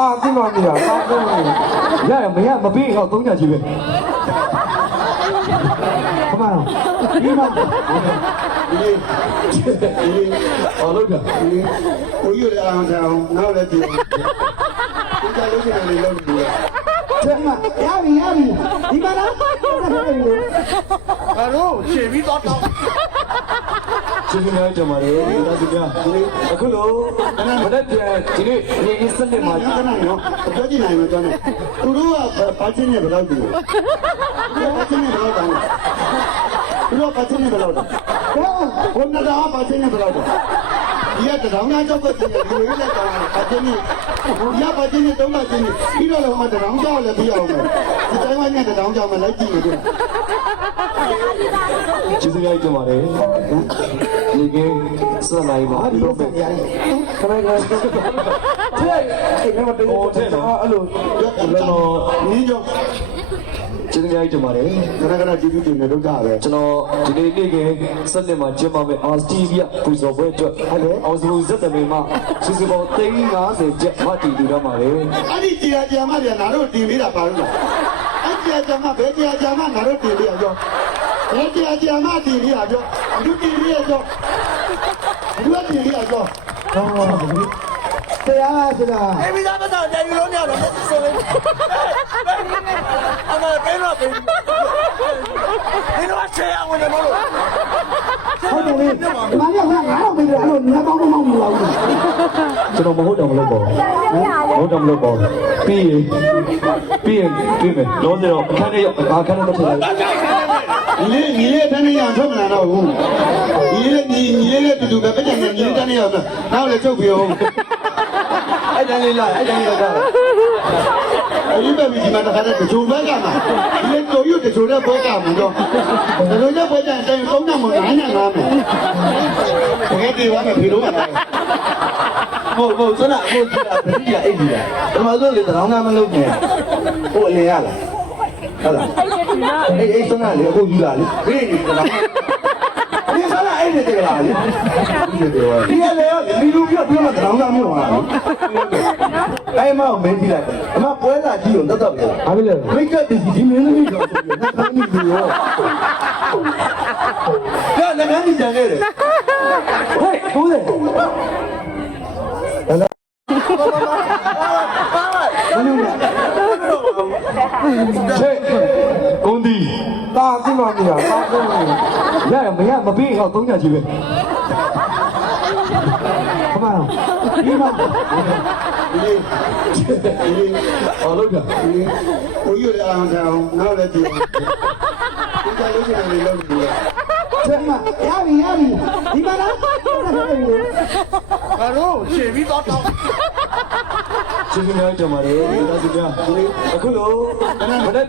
大地方的呀，大地方的。呀，没呀，没别个东家去呗。干嘛呀？你妈。好了个。我有点安详，然后来点。你家有些人来弄的。真的，压力压力，你妈呢？啊喽，血皮多高。ကျေးဇူးများကြပါတယ်ဒီသားစုများအခုလို့မနေ့ပြန်ဒီနေ့နေအစ်စနစ်မှာ ခဏနော်ပြောကြည့်နိုင်မပြောနဲ့သူတို့ကဘာချင်းနဲ့ဘယ်လောက်တူလဲဘာချင်းနဲ့ဘယ်လောက်တောင်းလဲသူတို့ဘာချင်းနဲ့ဘယ်လောက်တောင်းဘုန်းတော်ဘာချင်းနဲ့ဘယ်လောက်တောင်းဒီကတောင်းသားကြောက်ကတည်းကဒီလိုလက်တောင်းတာဘာချင်းနဲ့ဒီကဘာချင်းနဲ့တုံးတာချင်းနဲ့ပြီးတော့လည်းမှတောင်းကြောက်လည်းပြရအောင်မယ်ဒီတိုင်းဝိုင်းနဲ့တောင်းကြောက်မှလိုက်ကြည့်နေတယ် ကျေးဇူးများကြပါတယ်ဒီကစနိုင်ပါဒီလိုပဲခဏခဏတဲ့အဲ့မတေးဟိုတဲ့နော်အဲ့လိုတော့နင်းကြောင့် ကျေးဇူးများကြပါတယ် ခဏခဏကြည့်ပြီးတင်နေတော့ကြပဲ ကျွန်တော်ဒီနေ့နေ့ကစနစ်မှာကျင်းပမယ်အာစတီဗီယာပူဇော်ပွဲအတွက်အောင်စုဇက်တမေမှာစုစုပေါင်း350ကျပ်မှတည်တည်ရမှာလေ အဲ့ဒီတရားကြမှာပြန်ငါတို့တင်ပေးတာပါလို့အဲ့တရားကြမှာဘယ်တရားကြမှာငါတို့တင်ပေးရကြောဘယ်တရားကြမှာတင်ပေးရကြောလူတင်ပေးရကြောလူတင်ပေးရကြော တရားဆိုတာ အဲ့ဒီသားမတော်တယ်ယူလို့မရတော့ဆိုရင်အမပဲတော့ပဲဒီတော့ချေအောင်ဝင်တယ်မလို့ ဟုတ်တယ်လေမင်းကငါတော့ပြီးတော့အဲ့လိုညပေါင်းမမလို့ကျွန်တော်မဟုတ်တော့မလုပ်ပါဘူးဟုတ်တယ်မလုပ်ပါဘူးပြီးရင်တွေ့မယ်တော့တော့အခန်းထဲရောက်အခန်းထဲတော့ထည့်လိုက် ညီလေးတန်းနေရထုတ်မလာတော့ဘူးညီလေးတူတူပဲပြကြနေညီလေးတန်းနေရတော့နောက်လည်းချုပ်ပြီးအောင် အဲ့တန်းလေးလိုက်အဲ့တန်းလေးလိုက်တာ အဲ့ဒီပဲဒီမှာတခါတည်းဂျိုဘက်ကမှာညီလေးတော်ရွတ်ဂျိုတဲ့ဘောကမှာတော့ဒီလိုချက်ပွဲကြရင်တိုင်းသုံးညမ9ည9မယ်တကယ်ဒီဝါမယ်ဘီလိုမှာ ဟုတ်စနာဟုတ်ကြည့်တာပြည်ရအိတ်ကြီးတာဒီမှာဆိုလေတောင်းသားမလုပ်နဲ့ဟိုအလင်ရလားဟုတ်လားအေးစနာလေအခုယူလာလေဘေးနေတောင်းဒီစနာအဲ့ဒီတကလားလေဒီရလေဒီလူပြပြမှာတောင်းသားမျိုးဟာအဲ့မမင်းကြည့်လိုက်အမပွဲလာကြည့်ရောတတ်တော့လေ ဘာဖြစ်လဲ မိတ်ကပ်ဒီမင်းသမီးကြောင့်ဆိုပြီးနှာခေါင်းကြီးရောကလည်းငန်းကြီးကြံခဲ့တယ် ဟဲ့ကိုယ်လေ 切，工地，大地方的呀，大地方的，呀，没呀，没别个东家去呗。干嘛呀？你妈。好了个。我有点安详，然后来点。你家有些人来弄的。真的，压力压力，你妈呢？啊喽，血皮多高。ကျေးဇူးများကြပါတယ်ဒီသားစုများအခုလို့မနေ့